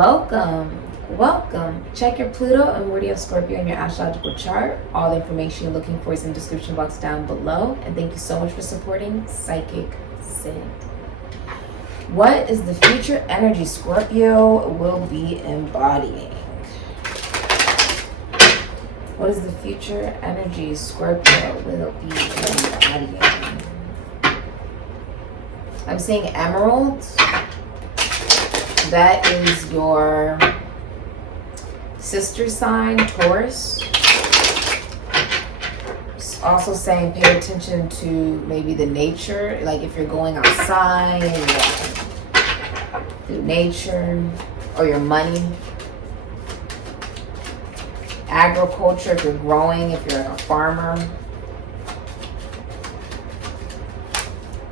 welcome. Check your Pluto and where do you have Scorpio in your astrological chart. All the information you're looking for is in the description box down below. And thank you so much for supporting SIKIKSYD. What is the future energy Scorpio will be embodying? What is the future energy Scorpio will be embodying? I'm seeing emeralds. That is your sister sign, Taurus. It's also saying pay attention to maybe the nature, like if you're going outside and through nature, or your money. Agriculture, if you're growing, if you're a farmer.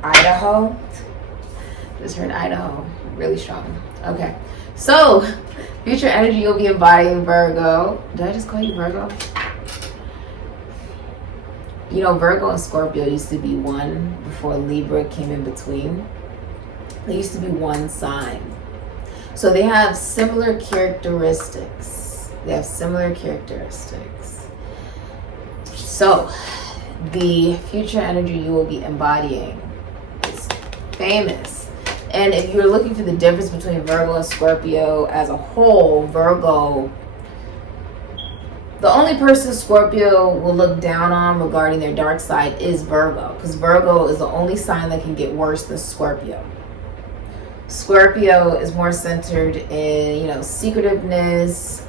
Idaho. Just heard Idaho. Really strong. Okay. So, future energy you'll be embodying, Virgo. Did I just call you Virgo? You know, Virgo and Scorpio used to be one before Libra came in between. They used to be one sign. So they have similar characteristics. So, the future energy you will be embodying is famous. And if you're looking for the difference between Virgo and Scorpio as a whole, Virgo, the only person Scorpio will look down on regarding their dark side is Virgo. Because Virgo is the only sign that can get worse than Scorpio. Scorpio is more centered in, secretiveness,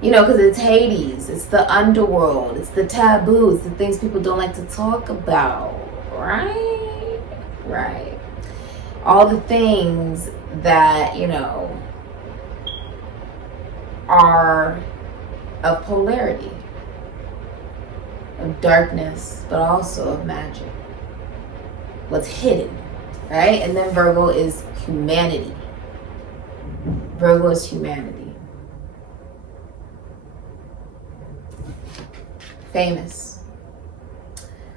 because it's Hades, it's the underworld, it's the taboo, it's the things people don't like to talk about, right? Right. All the things that, are of polarity, of darkness, but also of magic. What's hidden, right? And then Virgo is humanity. Virgo is humanity. Famous.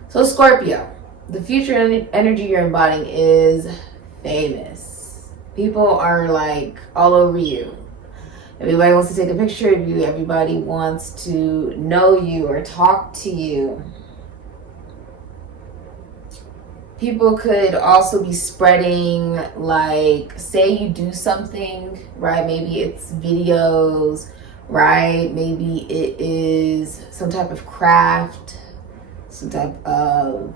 So Scorpio. The future energy you're embodying is famous. People are like all over you. Everybody wants to take a picture of you. Everybody wants to know you or talk to you. People could also be spreading, like, say you do something, right? Maybe it's videos, right? Maybe it is some type of craft, some type of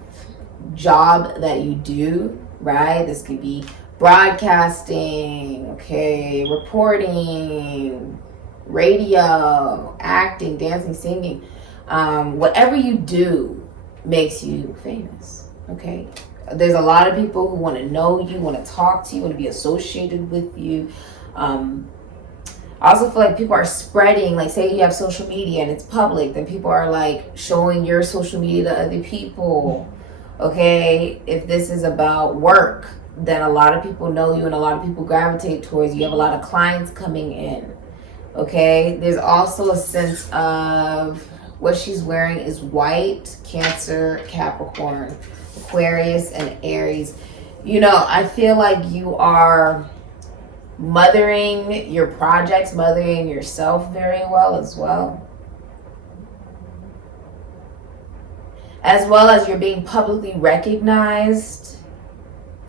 job that you do, right? This could be broadcasting, okay, reporting, radio, acting, dancing, singing. Whatever you do makes you famous, okay? There's a lot of people who want to know you, want to talk to you, want to be associated with you. I also feel like people are spreading, like say you have social media and it's public, then people are like showing your social media to other people. Okay, if this is about work, then a lot of people know you and a lot of people gravitate towards you. You have a lot of clients coming in. Okay, there's also a sense of what she's wearing is white, Cancer, Capricorn, Aquarius, and Aries. I feel like you are mothering your projects, mothering yourself very well as well. As well as you're being publicly recognized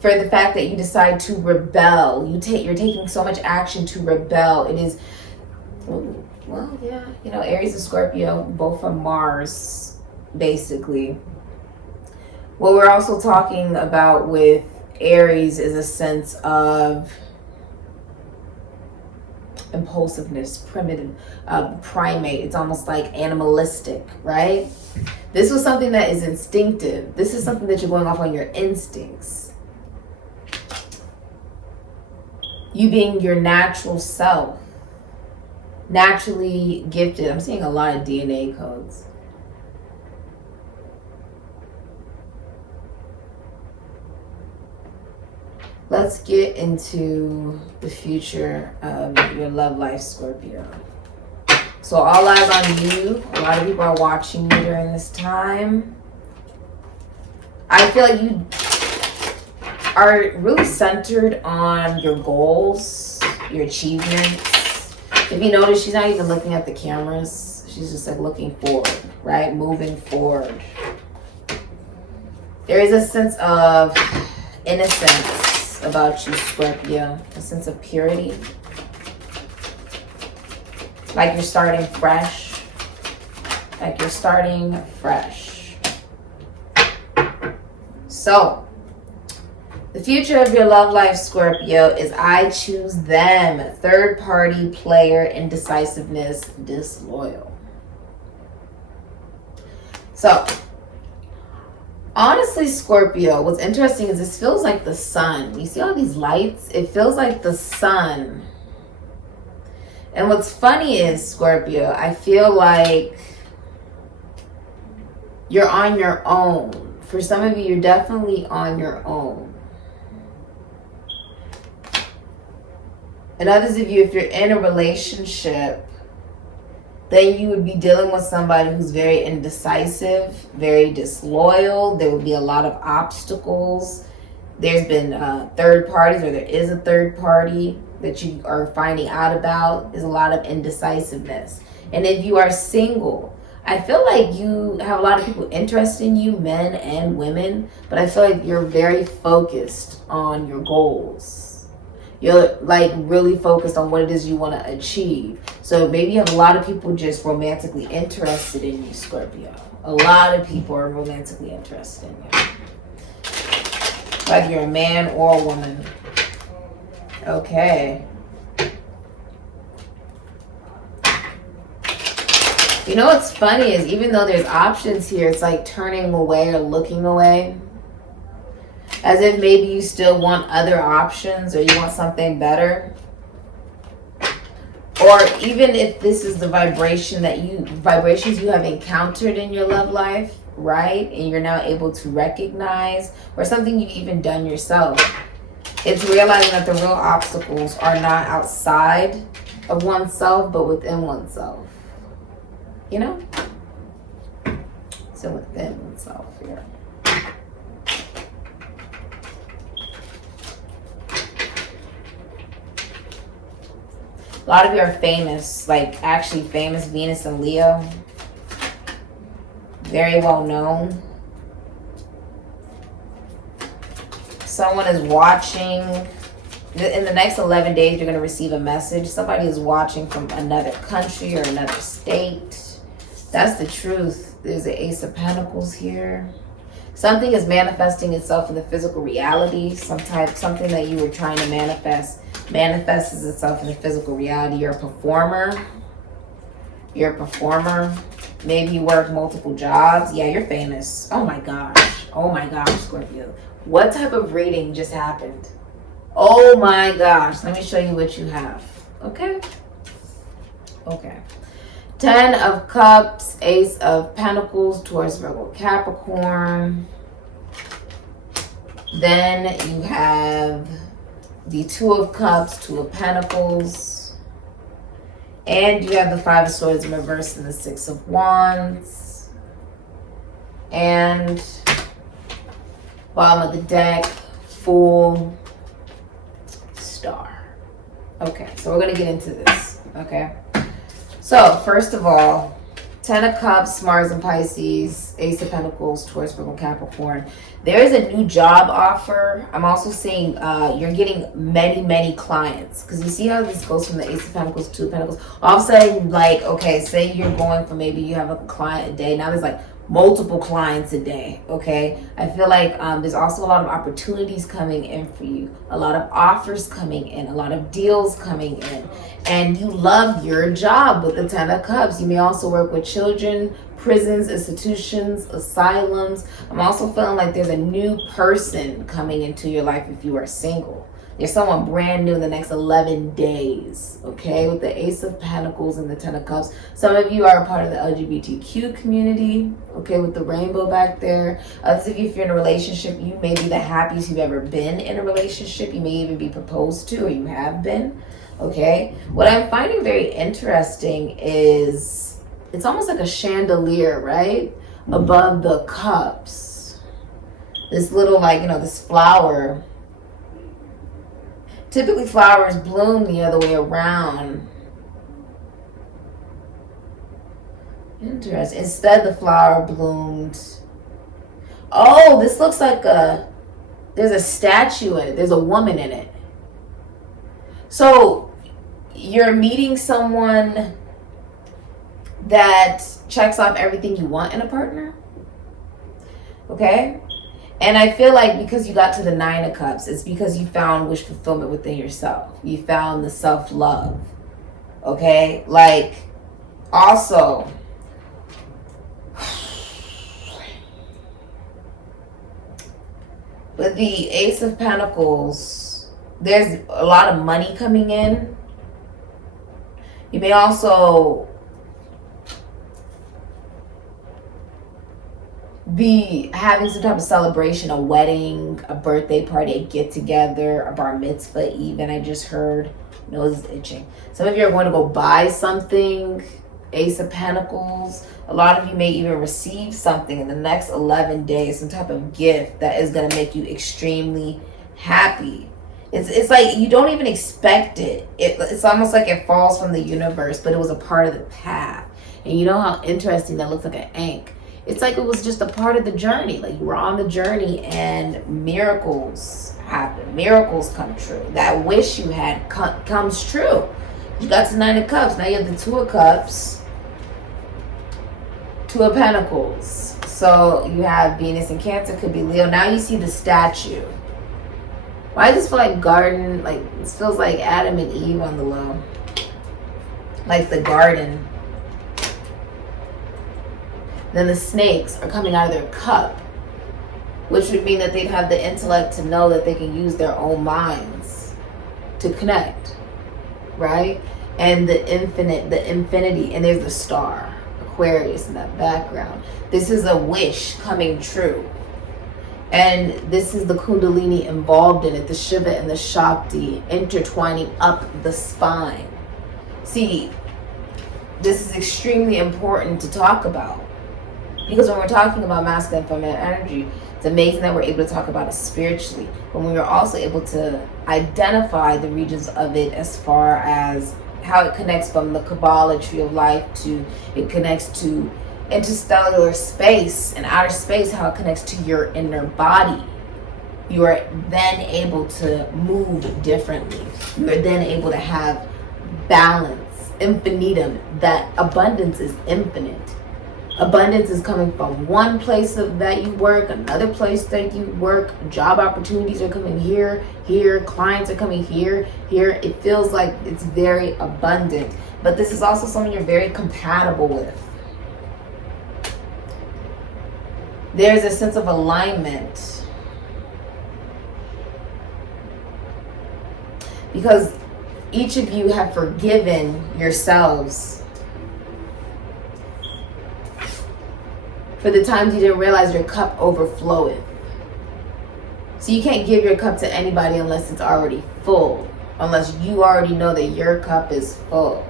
for the fact that you decide to rebel. You're taking so much action to rebel. It is, well, yeah, Aries and Scorpio, both from Mars, basically. What we're also talking about with Aries is a sense of impulsiveness, primitive, primate. It's almost like animalistic, right? This was something that is instinctive. This is something that you're going off on your instincts. You being your natural self. Naturally gifted. I'm seeing a lot of DNA codes. Let's get into the future of your love life, Scorpio. So all eyes on you. A lot of people are watching you during this time. I feel like you are really centered on your goals, your achievements. If you notice, she's not even looking at the cameras. She's just like looking forward, right? Moving forward. There is a sense of innocence about you, Scorpio. A sense of purity. Like you're starting fresh. Like you're starting fresh. So, the future of your love life, Scorpio, is I choose them. Third party, player, indecisiveness, disloyal. So, honestly, Scorpio, what's interesting is this feels like the sun. You see all these lights? It feels like the sun. And what's funny is, Scorpio, I feel like you're on your own. For some of you, you're definitely on your own. And others of you, if you're in a relationship, then you would be dealing with somebody who's very indecisive, very disloyal. There would be a lot of obstacles. There's been third parties, or there is a third party that you are finding out about. There's a lot of indecisiveness. And if you are single, I feel like you have a lot of people interested in you, men and women, but I feel like you're very focused on your goals. You're like really focused on what it is you want to achieve. So maybe you have a lot of people just romantically interested in you, Scorpio. A lot of people are romantically interested in you. Whether you're a man or a woman. Okay. You know what's funny is even though there's options here, it's like turning away or looking away. As if maybe you still want other options or you want something better. Or even if this is the vibrations you have encountered in your love life, right? And you're now able to recognize, or something you've even done yourself. It's realizing that the real obstacles are not outside of oneself, but within oneself. You know? So within oneself here. A lot of you are famous, like actually famous, Venus and Leo. Very well known. Someone is watching. In the next 11 days, you're going to receive a message. Somebody is watching from another country or another state. That's the truth. There's an Ace of Pentacles here. Something is manifesting itself in the physical reality. Something that you were trying to manifests itself in the physical reality. You're a performer. You're a performer. Maybe you work multiple jobs. Yeah, you're famous. Oh my gosh. Oh my gosh, Scorpio. What type of reading just happened? Oh my gosh. Let me show you what you have. Okay? Okay. 10 of Cups, Ace of Pentacles, Taurus, Virgo, Capricorn. Then you have the 2 of Cups, 2 of Pentacles. And you have the 5 of Swords in reverse and the 6 of Wands. And bottom of the deck, Fool, Star. Okay, so we're going to get into this, okay? So, first of all, 10 of Cups, Mars and Pisces, Ace of Pentacles, Taurus, Virgo, Capricorn. There is a new job offer. I'm also seeing you're getting many, many clients. Because you see how this goes from the Ace of Pentacles to 2 of Pentacles. All of a sudden, like, okay, say you're going for maybe you have a client a day. Now there's like multiple clients a day, okay? I feel like there's also a lot of opportunities coming in for you. A lot of offers coming in. A lot of deals coming in. And you love your job with the 10 of Cups. You may also work with children, prisons, institutions, asylums. I'm also feeling like there's a new person coming into your life if you are single. There's someone brand new in the next 11 days, okay? With the Ace of Pentacles and the 10 of Cups. Some of you are a part of the LGBTQ community, okay, with the rainbow back there. Others of you, if you're in a relationship, you may be the happiest you've ever been in a relationship. You may even be proposed to, or you have been, okay? What I'm finding very interesting is it's almost like a chandelier, right? Above the cups. This little, like, you know, this flower Typically flowers bloom the other way around. Interesting. Instead the flower bloomed. Oh, this looks like there's a statue in it. There's a woman in it. So you're meeting someone that checks off everything you want in a partner. Okay? And I feel like because you got to the 9 of Cups, it's because you found wish fulfillment within yourself. You found the self-love. Okay? Like, also, with the Ace of Pentacles, there's a lot of money coming in. You may also be having some type of celebration, a wedding, a birthday party, a get-together, a bar mitzvah even, I just heard. Nose is itching. Some of you are going to go buy something. Ace of Pentacles. A lot of you may even receive something in the next 11 days, some type of gift that is going to make you extremely happy. It's like you don't even expect it. It's almost like it falls from the universe, but it was a part of the path. And you know how interesting that looks, like an ink. It's like it was just a part of the journey. Like you were on the journey and miracles happen. Miracles come true. That wish you had comes true. You got to 9 of Cups. Now you have the 2 of Cups. 2 of Pentacles. So you have Venus and Cancer, could be Leo. Now you see the statue. Why does this feel like garden? Like this feels like Adam and Eve on the low. Like the garden. Then the snakes are coming out of their cup, which would mean that they'd have the intellect to know that they can use their own minds to connect, right? And the infinity, and there's the star, Aquarius in that background. This is a wish coming true. And this is the Kundalini involved in it, the Shiva and the Shakti intertwining up the spine. See, this is extremely important to talk about. Because when we're talking about masculine and feminine energy, it's amazing that we're able to talk about it spiritually. But when we're also able to identify the regions of it as far as how it connects from the Kabbalah tree of life to, it connects to interstellar space and outer space, how it connects to your inner body. You are then able to move differently. You are then able to have balance, infinitum, that abundance is infinite. Abundance is coming from one place that you work, another place that you work. Job opportunities are coming here, clients are coming here. It feels like it's very abundant. But this is also someone you're very compatible with. There's a sense of alignment. Because each of you have forgiven yourselves for the times you didn't realize your cup overflowed. So you can't give your cup to anybody unless it's already full. Unless you already know that your cup is full.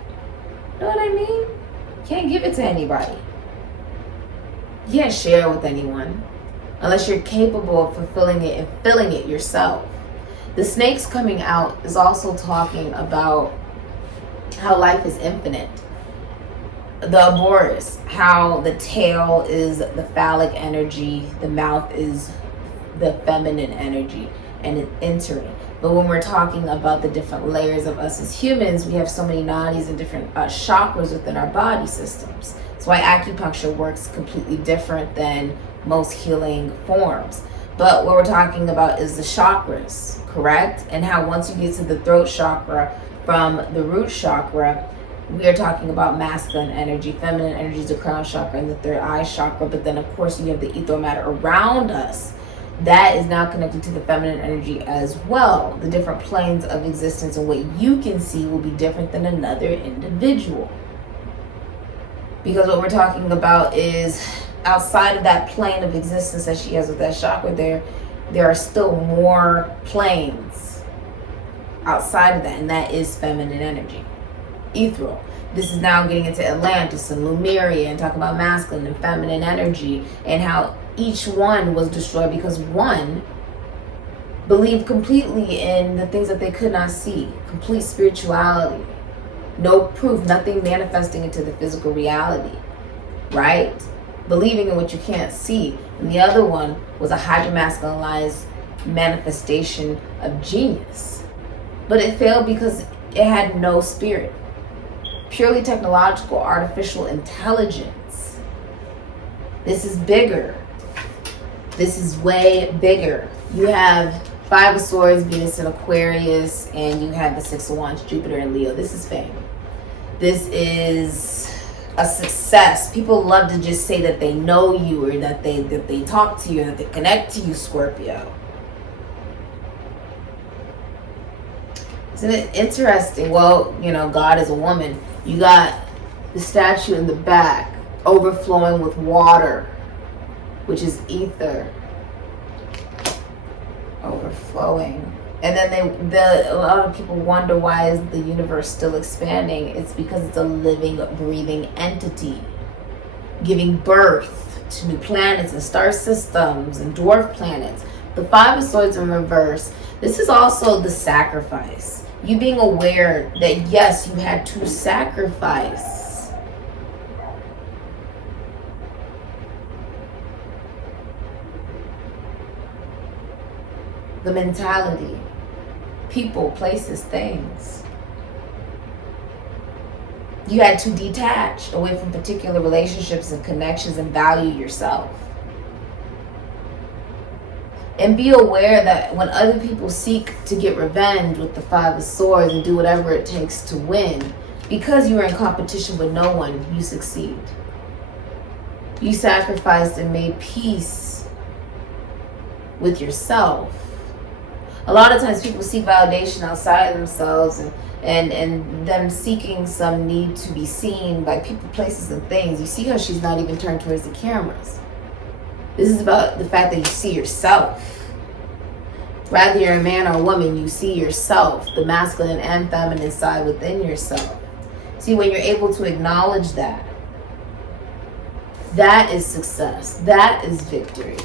You know what I mean? You can't give it to anybody. You can't share it with anyone unless you're capable of fulfilling it and filling it yourself. The snakes coming out is also talking about how life is infinite. The Ouroboros, how the tail is the phallic energy, the mouth is the feminine energy, and it's entering. But when we're talking about the different layers of us as humans, we have so many nadis and different chakras within our body systems. That's why acupuncture works completely different than most healing forms. But what we're talking about is the chakras, correct? And how once you get to the throat chakra from the root chakra, we are talking about masculine energy, feminine energy is the crown chakra and the third eye chakra. But then, of course, you have the ether matter around us. That is now connected to the feminine energy as well. The different planes of existence and what you can see will be different than another individual. Because what we're talking about is outside of that plane of existence that she has with that chakra there are still more planes outside of that, and that is feminine energy. Ethereal. This is now getting into Atlantis and Lemuria and talking about masculine and feminine energy and how each one was destroyed because one believed completely in the things that they could not see. Complete spirituality. No proof, nothing manifesting into the physical reality, right? Believing in what you can't see. And the other one was a hydromasculinized manifestation of genius. But it failed because it had no spirit. Purely technological, artificial intelligence. This is bigger. This is way bigger. You have Five of Swords, Venus in Aquarius, and you have the Six of Wands, Jupiter and Leo. This is fame. This is a success. People love to just say that they know you, or that they talk to you, that they connect to you, Scorpio. Isn't it interesting? Well, you know, God is a woman. You got the statue in the back overflowing with water, which is ether. Overflowing. And then a lot of people wonder, why is the universe still expanding? It's because it's a living, breathing entity, giving birth to new planets and star systems and dwarf planets. The Five of Swords in reverse. This is also the sacrifice. You being aware that yes, you had to sacrifice. The mentality, people, places, things. You had to detach away from particular relationships and connections and value yourself. And be aware that when other people seek to get revenge with the Five of Swords and do whatever it takes to win, because you are in competition with no one, you succeed. You sacrificed and made peace with yourself. A lot of times people seek validation outside of themselves, and them seeking some need to be seen by people, places, and things. You see how she's not even turned towards the cameras. This is about the fact that you see yourself. Whether you're a man or a woman, you see yourself, the masculine and feminine side within yourself. See, when you're able to acknowledge that, that is success. That is victory.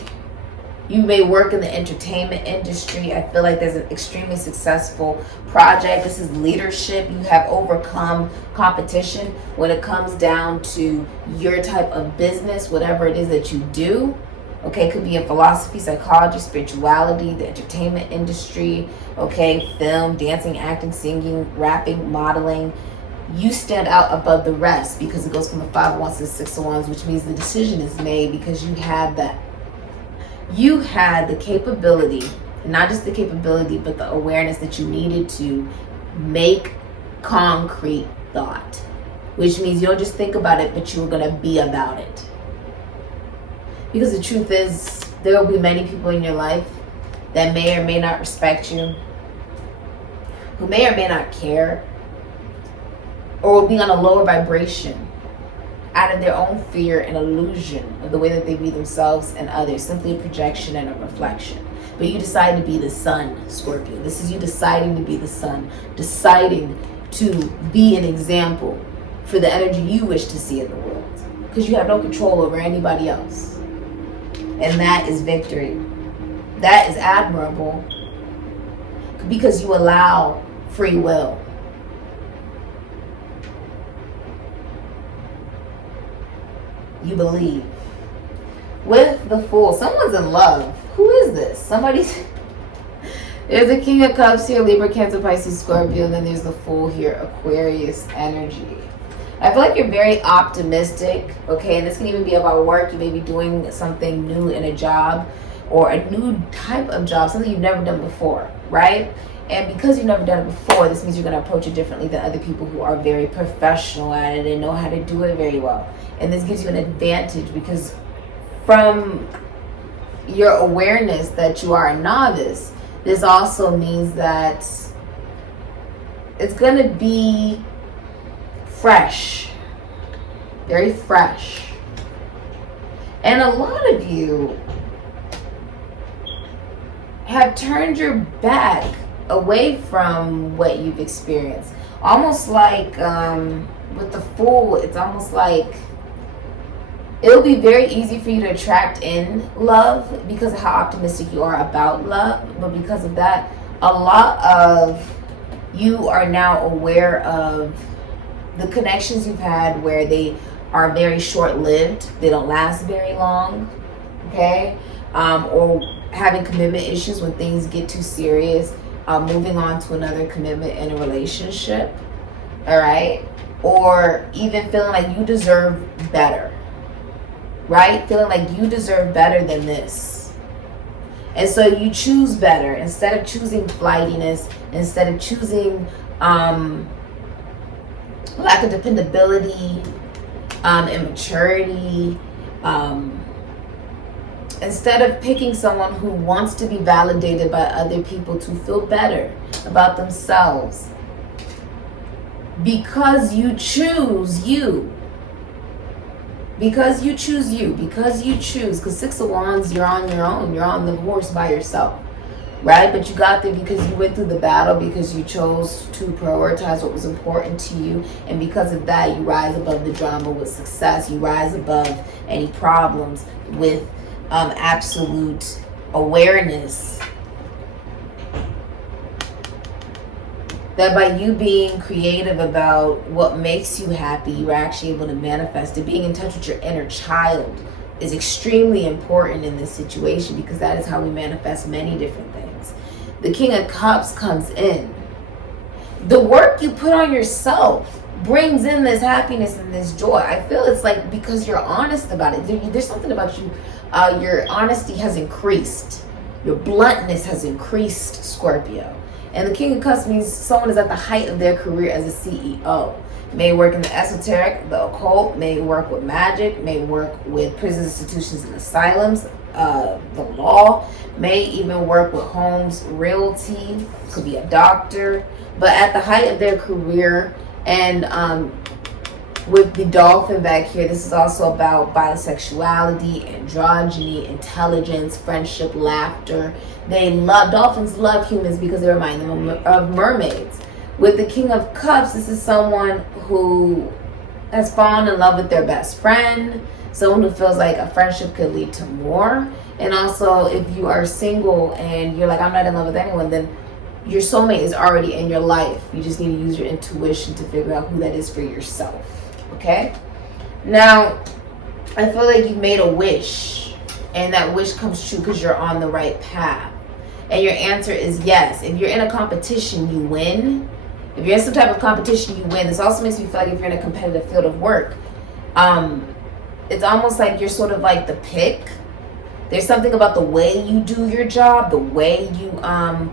You may work in the entertainment industry. I feel like there's an extremely successful project. This is leadership. You have overcome competition when it comes down to your type of business, whatever it is that you do. Okay, it could be in philosophy, psychology, spirituality, the entertainment industry, okay, film, dancing, acting, singing, rapping, modeling. You stand out above the rest because it goes from the Five of Wands to the Six of Wands, which means the decision is made because you have that. You had the capability, not just the capability, but the awareness that you needed to make concrete thought, which means you don't just think about it, but you're going to be about it. Because the truth is, there will be many people in your life that may or may not respect you, who may or may not care, or will be on a lower vibration out of their own fear and illusion of the way that they view themselves and others, simply a projection and a reflection. But you decide to be the sun, Scorpio. This is you deciding to be the sun, deciding to be an example for the energy you wish to see in the world, because you have no control over anybody else. And that is victory. That is admirable, because you allow free will. You believe. With the Fool, someone's in love. Who is this? Somebody's... There's a King of Cups here, Libra, Cancer, Pisces, Scorpio, and then there's the Fool here, Aquarius energy. I feel like you're very optimistic, okay? And this can even be about work. You may be doing something new in a job, or a new type of job, something you've never done before, right? And because you've never done it before, this means you're going to approach it differently than other people who are very professional at it and know how to do it very well. And this gives you an advantage, because from your awareness that you are a novice, this also means that it's going to be fresh, very fresh. And a lot of you have turned your back away from what you've experienced. Almost like with the Fool, it's almost like It'll be very easy for you to attract in love because of how optimistic you are about love. But because of that, a lot of you are now aware of the connections you've had where they are very short-lived. They don't last very long, okay? Or having commitment issues when things get too serious. Moving on to another commitment in a relationship, all right? Or even feeling like you deserve better, right? Feeling like you deserve better than this. And so you choose better instead of choosing flightiness, instead of choosing lack of dependability, immaturity, instead of picking someone who wants to be validated by other people to feel better about themselves. Because you choose you. Because you choose you. Because you choose. Because Six of Wands, you're on your own. You're on the horse by yourself. Right? But you got there because you went through the battle, because you chose to prioritize what was important to you. And because of that, you rise above the drama with success. You rise above any problems with absolute awareness that by you being creative about what makes you happy, you're actually able to manifest it. Being in touch with your inner child is extremely important in this situation, because that is how we manifest many different things. The King of Cups comes in. The work you put on yourself brings in this happiness and this joy. I feel it's like because you're honest about it. There's something about you. Your honesty has increased. Your bluntness has increased, Scorpio. And the King of Cups means someone is at the height of their career as a CEO. May work in the esoteric, the occult, may work with magic, may work with prison institutions and asylums, the law, may even work with homes, realty, could be a doctor. But at the height of their career, and with the dolphin back here, this is also about bisexuality, androgyny, intelligence, friendship, laughter. Dolphins love humans because they remind them of mermaids. With the King of Cups, this is someone who has fallen in love with their best friend, someone who feels like a friendship could lead to more. And also, if you are single and you're like, I'm not in love with anyone, then your soulmate is already in your life. You just need to use your intuition to figure out who that is for yourself. Okay? Now, I feel like you've made a wish, and that wish comes true because you're on the right path. And your answer is yes. If you're in a competition, you win. If you're in some type of competition, you win. This also makes me feel like if you're in a competitive field of work, it's almost like you're sort of like the pick. There's something about the way you do your job, the way you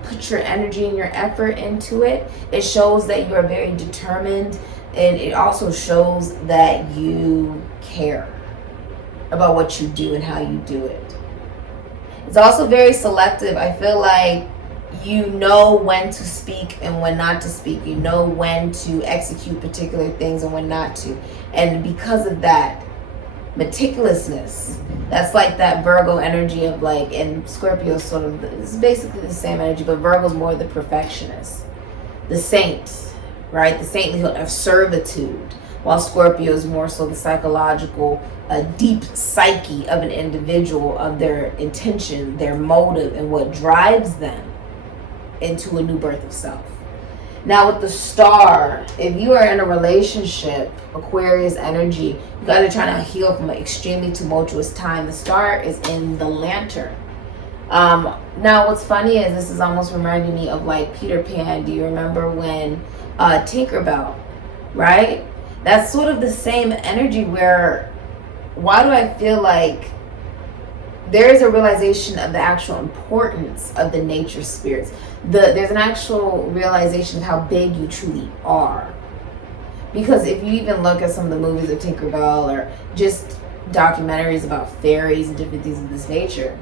put your energy and your effort into it. It shows that you are very determined, and it also shows that you care about what you do and how you do it. It's also very selective. I feel like you know when to speak and when not to speak. You know when to execute particular things and when not to. And because of that, meticulousness, that's like that Virgo energy of like, and Scorpio sort of, it's basically the same energy, but Virgo's more the perfectionist, the saint, right? The saintlyhood of servitude, while Scorpio is more so the psychological, deep psyche of an individual, of their intention, their motive, and what drives them into a new birth of self. Now with the star, if you are in a relationship, Aquarius energy, you guys are trying to heal from an extremely tumultuous time. The star is in the lantern. Now what's funny is this is almost reminding me of like Peter Pan. Do you remember when Tinkerbell, right? That's sort of the same energy where, why do I feel like there is a realization of the actual importance of the nature spirits. There's an actual realization of how big you truly are. Because if you even look at some of the movies of Tinkerbell or just documentaries about fairies and different things of this nature,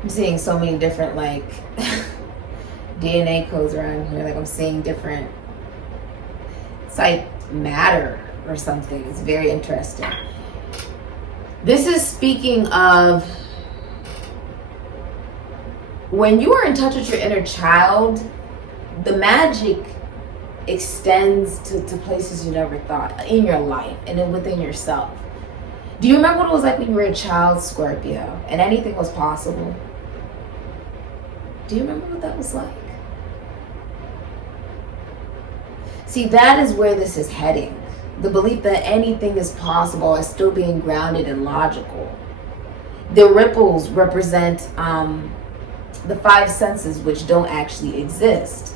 I'm seeing so many different like DNA codes around here. Like I'm seeing different, it's like matter or something. It's very interesting. This is speaking of when you are in touch with your inner child, the magic extends to places you never thought in your life and then within yourself. Do you remember what it was like when you were a child, Scorpio, and anything was possible? Do you remember what that was like? See, that is where this is heading. The belief that anything is possible is still being grounded and logical. The ripples represent the five senses, which don't actually exist.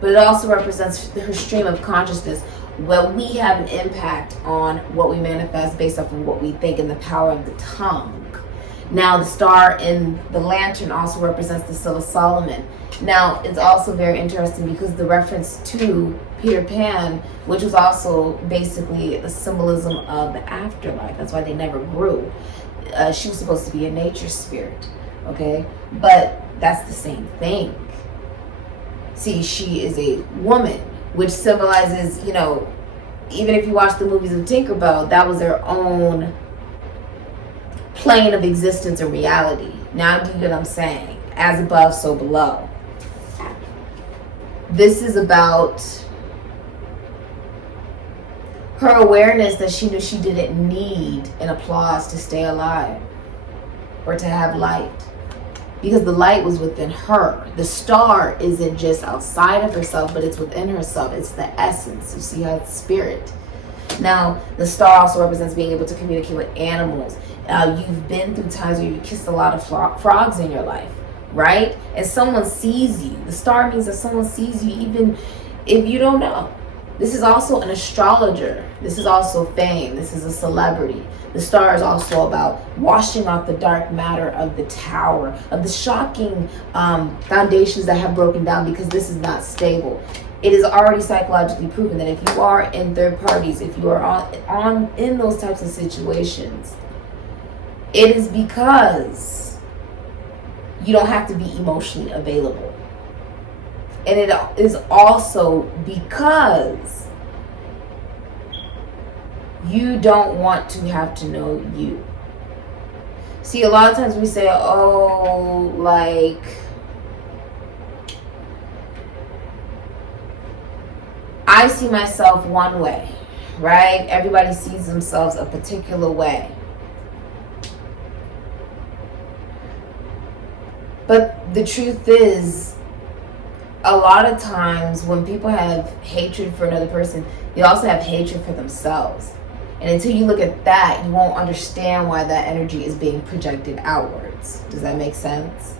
But it also represents her stream of consciousness, where we have an impact on what we manifest based off of what we think and the power of the tongue. Now, the star in the lantern also represents the Seal of Solomon. Now, it's also very interesting because the reference to Peter Pan, which was also basically a symbolism of the afterlife. That's why they never grew. She was supposed to be a nature spirit, okay? But that's the same thing. See, she is a woman, which symbolizes, you know, even if you watch the movies of Tinkerbell, that was their own plane of existence or reality. Now, do you get what I'm saying? As above, so below. This is about her awareness that she knew she didn't need an applause to stay alive or to have light, because the light was within her. The star isn't just outside of herself, but it's within herself. It's the essence. You see how it's spirit. Now, the star also represents being able to communicate with animals. You've been through times where you kissed a lot of frogs in your life, right? And someone sees you. The star means that someone sees you even if you don't know. This is also an astrologer. This is also fame. This is a celebrity. The star is also about washing off the dark matter of the tower, of the shocking foundations that have broken down, because this is not stable. It is already psychologically proven that if you are in third parties, if you are in those types of situations, it is because you don't have to be emotionally available. And it is also because you don't want to have to know you. See, a lot of times we say, oh, like, I see myself one way, right? Everybody sees themselves a particular way. But the truth is, a lot of times when people have hatred for another person, they also have hatred for themselves. And until you look at that, you won't understand why that energy is being projected outwards. Does that make sense?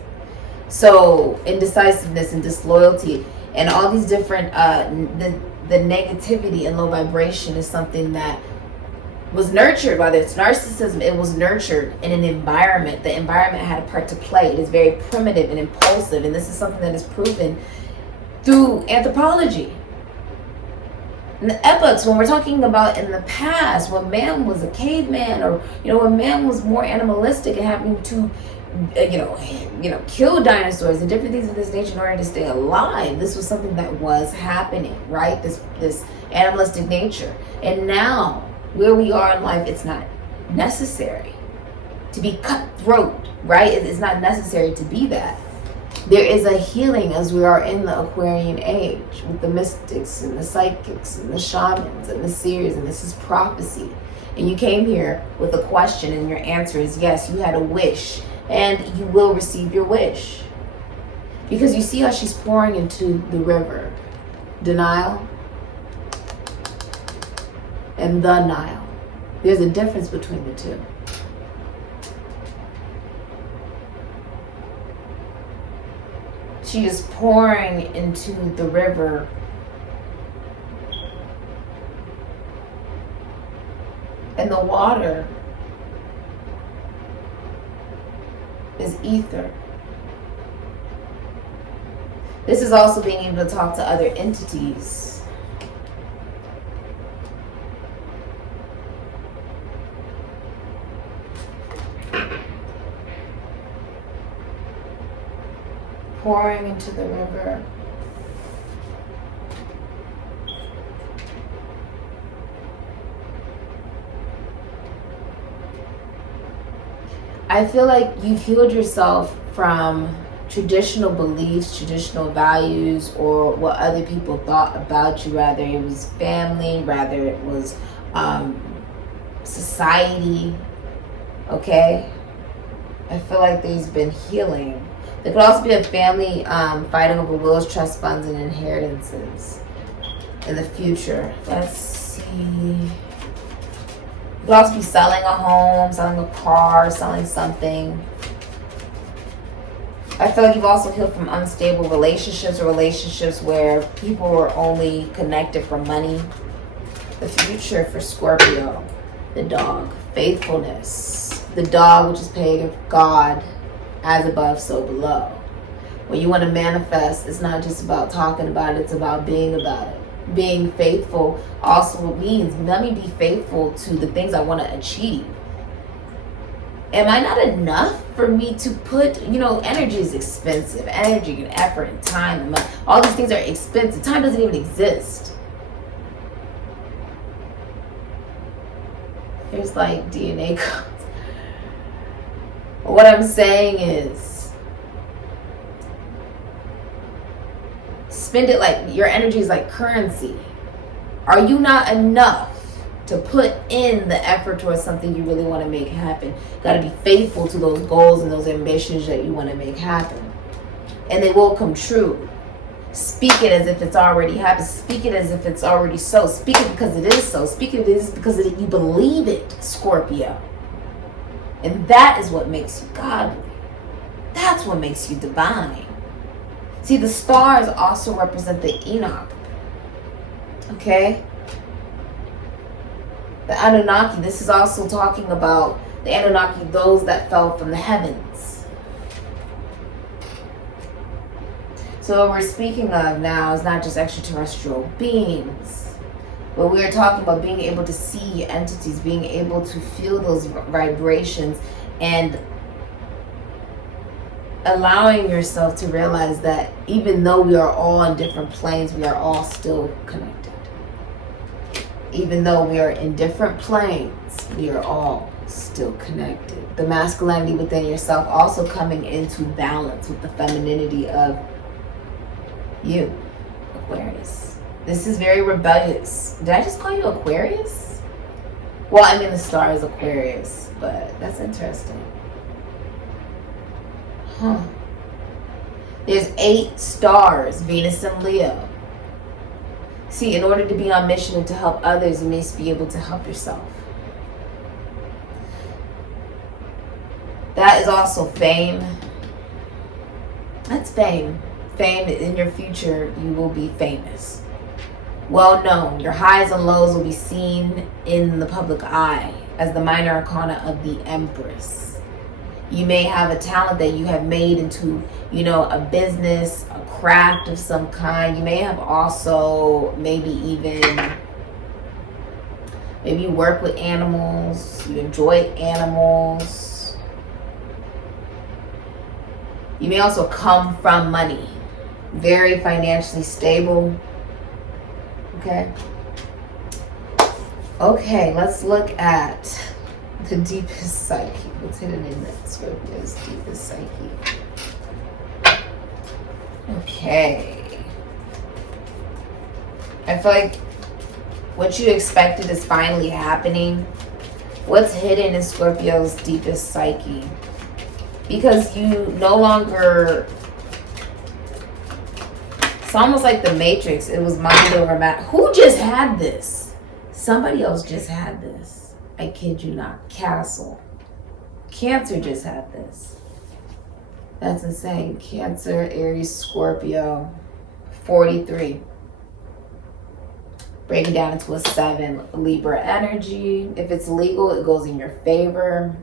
So indecisiveness and disloyalty and all these different, the negativity and low vibration is something that was nurtured, whether it's narcissism, it was nurtured in an environment. The environment had a part to play. It is very primitive and impulsive, and this is something that is proven through anthropology. In the epochs, when we're talking about in the past, when man was a caveman, or when man was more animalistic and having to kill dinosaurs and different things of this nature in order to stay alive, this was something that was happening, right? This animalistic nature. And now, where we are in life, it's not necessary to be cutthroat, right? It's not necessary to be that. There is a healing as we are in the Aquarian age with the mystics and the psychics and the shamans and the seers, and this is prophecy. And you came here with a question, and your answer is yes, you had a wish, and you will receive your wish. Because you see how she's pouring into the river. Denial and the Nile. There's a difference between the two. She is pouring into the river and the water is ether. This is also being able to talk to other entities. Pouring into the river. I feel like you've healed yourself from traditional beliefs, traditional values, or what other people thought about you. Rather it was family, rather it was society, Okay? I feel like there's been healing. There could also be a family fighting over wills, trust funds, and inheritances in the future. Let's see. You could also be selling a home, selling a car, selling something. I feel like you've also healed from unstable relationships or relationships where people were only connected for money. The future for Scorpio, the dog, faithfulness. The dog, which is pagan of God, as above, so below. When you want to manifest, it's not just about talking about it, it's about being about it. Being faithful also means, let me be faithful to the things I want to achieve. Am I not enough for me to put, energy is expensive. Energy and effort and time and money. All these things are expensive. Time doesn't even exist. There's like DNA codes. What I'm saying is, spend it like your energy is like currency. Are you not enough to put in the effort towards something you really want to make happen? Got to be faithful to those goals and those ambitions that you want to make happen. And they will come true. Speak it as if it's already happened. Speak it as if it's already so. Speak it because it is so. Speak it because you believe it, Scorpio. And that is what makes you godly. That's what makes you divine. See, the stars also represent the Enoch. Okay? The Anunnaki, this is also talking about the Anunnaki, those that fell from the heavens. So what we're speaking of now is not just extraterrestrial beings, but we are talking about being able to see entities, being able to feel those vibrations, and allowing yourself to realize that even though we are all on different planes, we are all still connected. Even though we are in different planes, we are all still connected. The masculinity within yourself also coming into balance with the femininity of you, Aquarius. This is very rebellious. Did I just call you Aquarius? Well, I mean the star is Aquarius, but that's interesting. There's 8 stars, Venus and Leo. See, in order to be on mission and to help others, you must be able to help yourself. That is also fame. That's fame. Fame, in your future, you will be famous. Well known. Your highs and lows will be seen in the public eye as the minor arcana of the Empress. You may have a talent that you have made into, a business, a craft of some kind. You may have also maybe you work with animals, you enjoy animals. You may also come from money, very financially stable. Okay, let's look at the deepest psyche. What's hidden in that Scorpio's deepest psyche? Okay. I feel like what you expected is finally happening. What's hidden in Scorpio's deepest psyche? Because you no longer... It's almost like the Matrix. It was mind over matter. Who just had this? Somebody else just had this. I kid you not. Castle. Cancer just had this. That's insane. Cancer, Aries, Scorpio. 43. Break it down into a 7. Libra energy. If it's legal, it goes in your favor.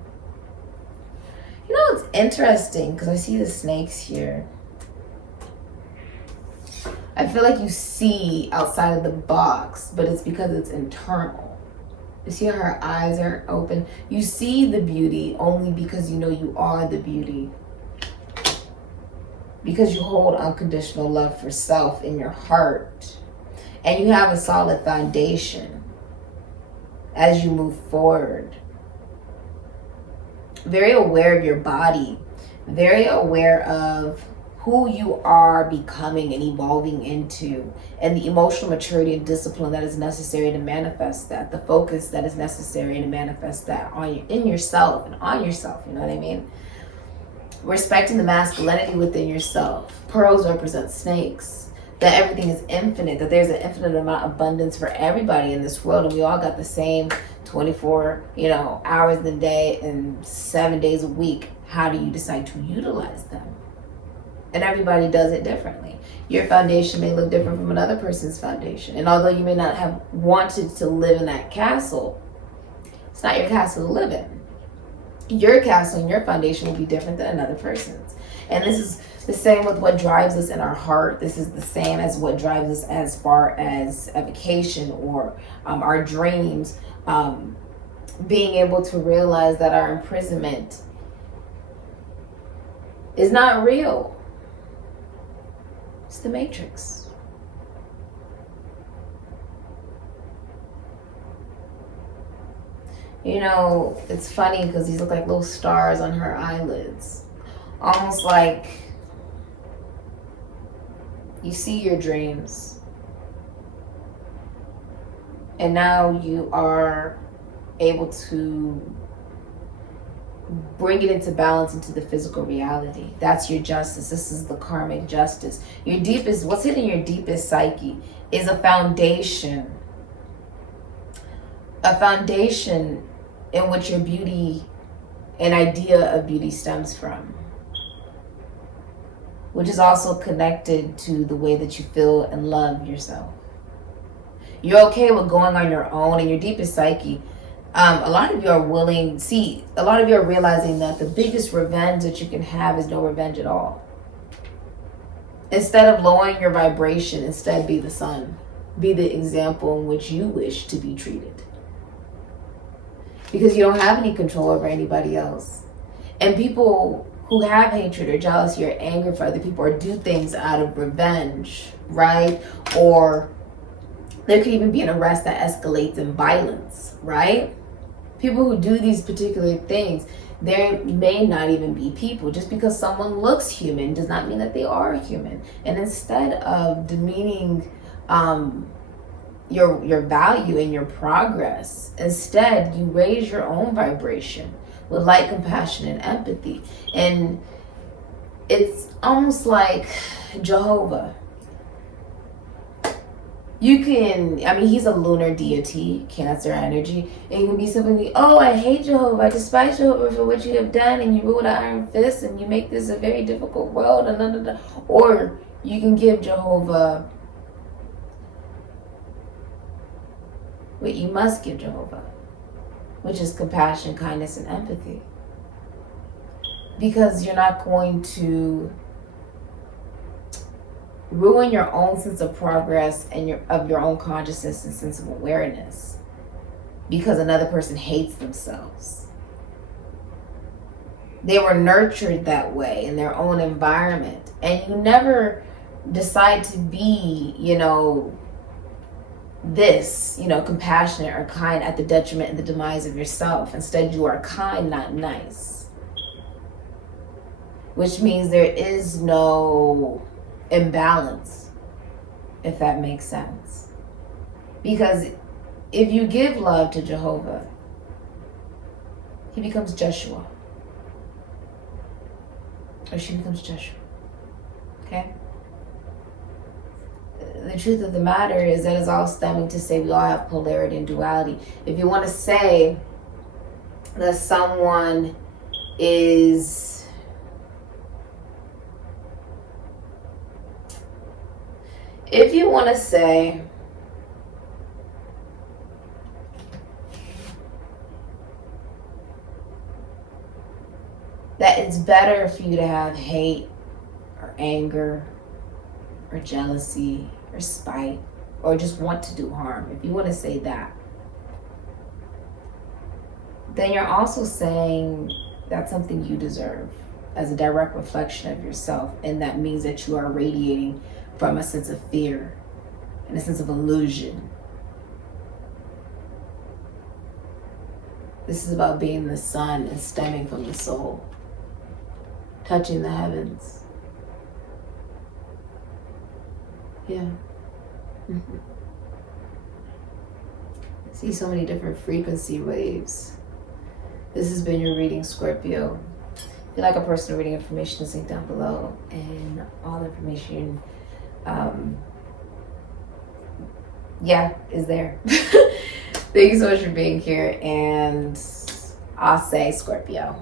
It's interesting because I see the snakes here. I feel like you see outside of the box, but it's because it's internal. You see how her eyes aren't open? You see the beauty only because you are the beauty. Because you hold unconditional love for self in your heart. And you have a solid foundation as you move forward. Very aware of your body. Very aware of who you are becoming and evolving into, and the emotional maturity and discipline that is necessary to manifest that, the focus that is necessary to manifest that in yourself and on yourself, you know what I mean? Respecting the masculinity within yourself. Pearls represent snakes. That everything is infinite, that there's an infinite amount of abundance for everybody in this world, and we all got the same 24, hours in the day and 7 days a week. How do you decide to utilize them? And everybody does it differently. Your foundation may look different from another person's foundation. And although you may not have wanted to live in that castle, it's not your castle to live in. Your castle and your foundation will be different than another person's. And this is the same with what drives us in our heart. This is the same as what drives us as far as evocation or our dreams. Being able to realize that our imprisonment is not real. It's the Matrix. It's funny because these look like little stars on her eyelids. Almost like you see your dreams. And now you are able to bring it into balance into the physical reality. That's your justice. This is the karmic justice. What's hidden in your deepest psyche is a foundation. A foundation in which your beauty and idea of beauty stems from, which is also connected to the way that you feel and love yourself. You're okay with going on your own in your deepest psyche. A lot of you are realizing that the biggest revenge that you can have is no revenge at all. Instead of lowering your vibration, instead be the sun. Be the example in which you wish to be treated. Because you don't have any control over anybody else. And people who have hatred or jealousy or anger for other people or do things out of revenge, right? Or there could even be an arrest that escalates in violence, right? People who do these particular things, there may not even be people. Just because someone looks human does not mean that they are human. And instead of demeaning your value and your progress, instead you raise your own vibration with light, compassion, and empathy. And it's almost like Jehovah. He's a lunar deity, Cancer energy. And you can be simply, I hate Jehovah, I despise Jehovah for what you have done, and you rule with an iron fist, and you make this a very difficult world, and Or you can give Jehovah what you must give Jehovah, which is compassion, kindness, and empathy. Because you're not going to ruin your own sense of progress and of your own consciousness and sense of awareness because another person hates themselves. They were nurtured that way in their own environment, and you never decide to be, compassionate or kind at the detriment and the demise of yourself. Instead, you are kind, not nice. Which means there is no imbalance, if that makes sense. Because if you give love to Jehovah, he becomes Joshua. Or she becomes Joshua. Okay? The truth of the matter is that it's all stemming to say we all have polarity and duality. If you want to say that someone is that it's better for you to have hate or anger or jealousy or spite or just want to do harm, if you want to say that, then you're also saying that's something you deserve as a direct reflection of yourself, and that means that you are radiating from a sense of fear and a sense of illusion. This is about being the sun and stemming from the soul, touching the heavens. Yeah. Mm-hmm. I see so many different frequency waves. This has been your reading, Scorpio. If you'd like a personal reading, information is linked down below, and all information is there. Thank you so much for being here, and I'll say Scorpio.